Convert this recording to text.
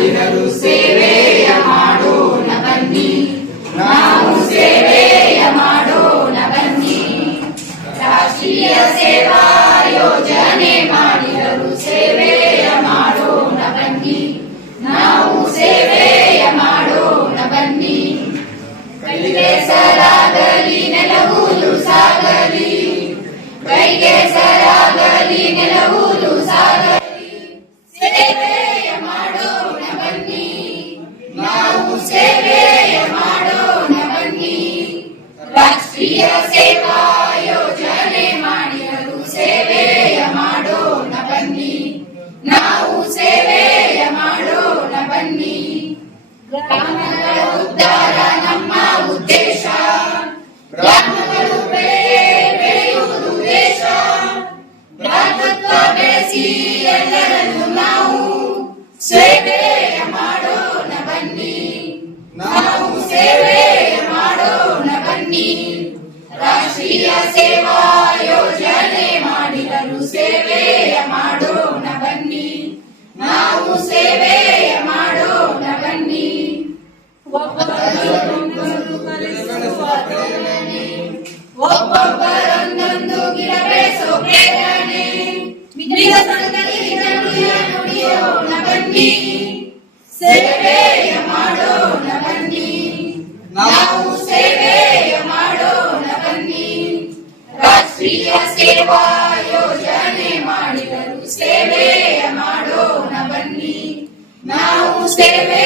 ಮಾಡಿದರು ಸೇವೆಯ ಮಾಡೋಣ ಬನ್ನಿ, ನಾವು ಸೇವೆಯ ಮಾಡೋಣ ಬನ್ನಿ. ರಾಷ್ಟ್ರೀಯ ಸೇವಾ ಯೋಜನೆ ಮಾಡಿದರು ಸೇವೆಯ ಮಾಡೋಣ ಬನ್ನಿ, ನಾವು ಸೇವೆಯ ಮಾಡೋಣ ಬನ್ನಿ. ಕೈಗೆ ಸರಾಗಲಿ ನೆಲವೂಲು ಸಾಗಲಿ, ಕೈಗೆ ಸರಾಗಲಿ ನೆಲವೂಲು ಸಾಗಲಿ, ಸೇವೆಯ ಮಾಡೋಣ ಬನ್ನಿ, ನಾವು ಸೇವೆಯ ಮಾಡೋಣ ಬನ್ನಿ. ರಾಷ್ಟ್ರೀಯ ಸೇವಾ ಯೋಜನೆ ಮಾಡಿದರು ಸೇವೆಯ ಮಾಡೋಣ ಬನ್ನಿ, ನಾವು ಸೇವೆಯ ಮಾಡೋಣ ಬನ್ನಿ. ಗ್ರಾಮಗಳ ಉದ್ಧಾರ ನಮ್ಮ ಉದ್ದೇಶ, ಗ್ರಾಮಗಳು ಬೆಳೆಯುವುದು ದೇಶ. ಭ್ರಾತೃತ್ವ ಬೆಳೆಸಿ ಎಲ್ಲರನ್ನು ನಾವು ಸೇವೆಯ ಮಾಡೋಣ ಬನ್ನಿ, ನಾವು ಸೇವೆಯ ಮಾಡೋಣ ಬನ್ನಿ. ರಾಷ್ಟ್ರೀಯ ಸೇವಾ ಯೋಜನೆ ಮಾಡಿದರು ಸೇವೆಯ ಮಾಡೋಣ ಬನ್ನಿ, ನಾವು ಸೇವೆಯ ಮಾಡೋಣ ಬನ್ನಿ. ಒಬ್ಬೊಬ್ಬರೊಂದೊಂದು ಕಲಿಸುವ ಧೋರಣೆ, ಒಬ್ಬೊಬ್ಬರೊಂದೊಂದು ಗಿಡ ಬೆಳೆಸೋ ಪ್ರೇರಣೆ. ಮಿತ್ರ ಸಂಗತಿಗಳನ್ನು ನುಡಿಯೋಣ ಬನ್ನಿ, ಸೇವೆಯ ಮಾಡೋಣ ಬನ್ನಿ, ನಾವು ಸೇವೆಯ ಮಾಡೋಣ ಬನ್ನಿ. ರಾಷ್ಟ್ರೀಯ ಸೇವಾ ಯೋಜನೆ ಮಾಡಿದರು ಸೇವೆಯ ಮಾಡೋಣ ಬನ್ನಿ, ನಾವು ಸೇವೆ